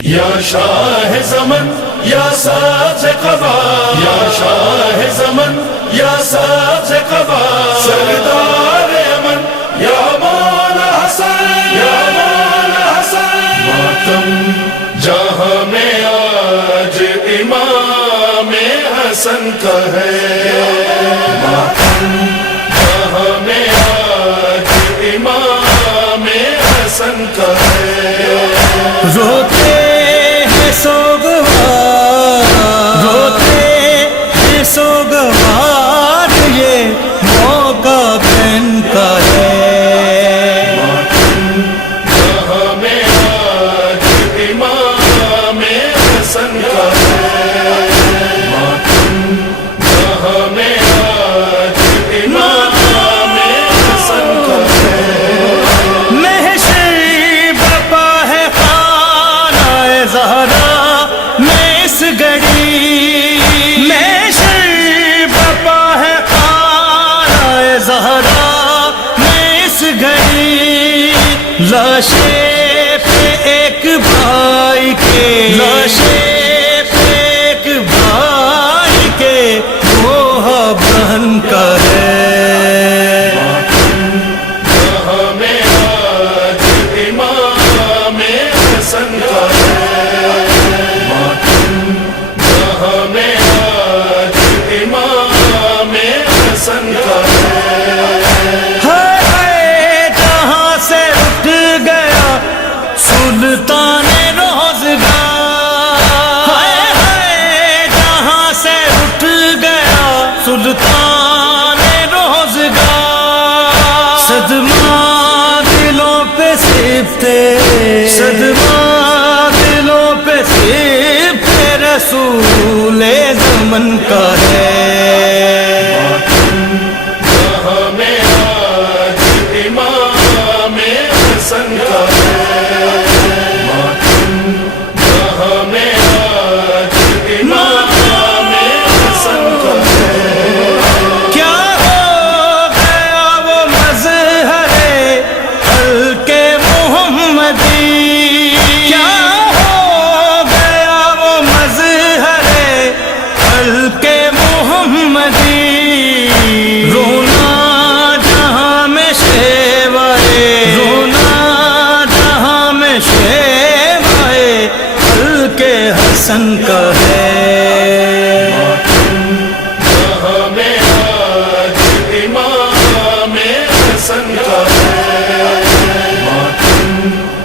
یا شاہ زمن یا ساز قبا، یا شاہ زمن یا ساز قبا، سردار امن یا مولا حسن، یا مولا حسن۔ ماتم جہاں میں آج امام حسن کا ہے، ماتم جہاں میں آج امام حسن کا ہے۔ روتے ہیں سوگوار، روتے ہیں سوگوار، یہ موقع بہن کا ہے۔ جہاں میں آج امام حسن کا ہے، جہاں میں آج امام حسن کا ہے۔ محشر بپا ہے خانہ زہرا میں اس گھڑی، محشر بپا ہے خانہ زہرا میں اس گھڑی، لاشیں پہ ایک بھائی کے، لاشیں پہ ایک بھائی کے وہ بہن کا ہے۔ جہاں میں آج امام حسن کا ہے، جہاں میں آج امام حسن کا ہے۔ ہے جہاں سے اٹھ گیا سلطان روزگار، ہے جہاں سے اٹھ گیا سلطان روزگار، صدمہ دلوں پہ سفتے، صدمہ دلوں پہ سفتے رسول زمن کا ہے۔ جہاں میں آج امام حسن کا ہے، جہاں میں آج امام حسن کا ہے۔ کیا ہو گیا وہ مظہر خلق محمدی، کیا ہو گیا وہ مظہر خلق محمدی، رونا جہاں میں شیوائے، رونا جہاں میں شیوائے خلق حسن کا ہے۔ جہاں میں آج امام حسن کا ہے،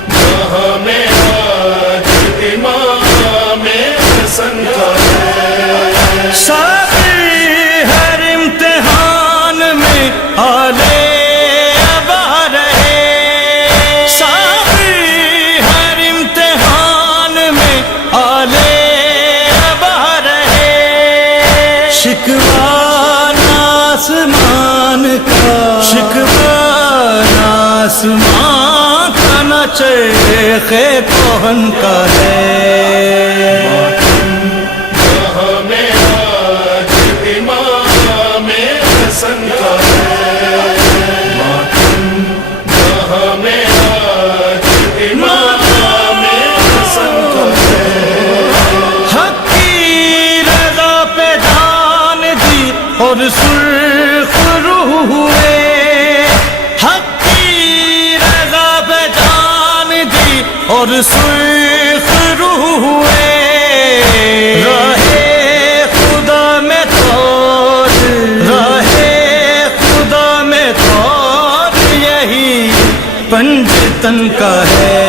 جہاں میں آج امام حسن کا ہے۔ صابر ہر امتحان میں آلے ابا رہے، صابر ہر امتحان میں آلے ابا رہے، شکوہ آسمان کا، شکوہ آسمان کا نہ چرخ کوہن کا ہے۔ جہاں میں آج امام حسن کا ہے، جہاں میں آج امام حسن کا ہے۔ حق کی رضا پہ جان دی اور سرخ روح ہوئے، حق کی رضا پہ جان دی اور سرخ روح ہوئے، راہ خدا میں طور، راہ خدا میں طور یہی پنجتن کا ہے۔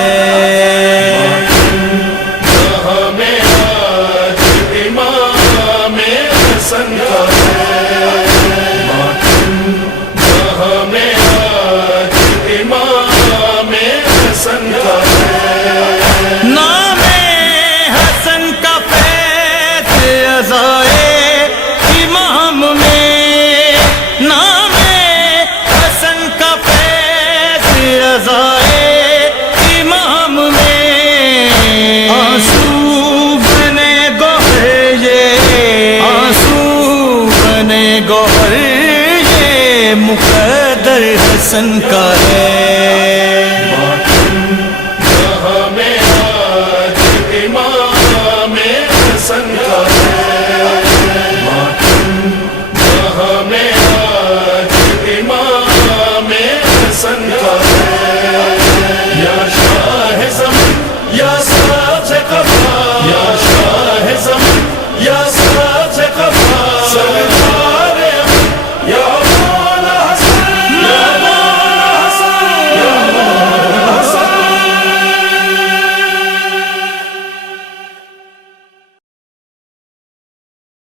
جہاں میں آج امام حسن کا ہے، جہاں میں آج امام حسن کا ہے۔ نام حسن کا فیض عزائے امام میں، نام حسن کا فیض عزائے امام میں، آنسو بنے گوہر یہ، آنسو بنے گوہر یہ مقدر حسن کا ہے۔ جہاں میں آج امام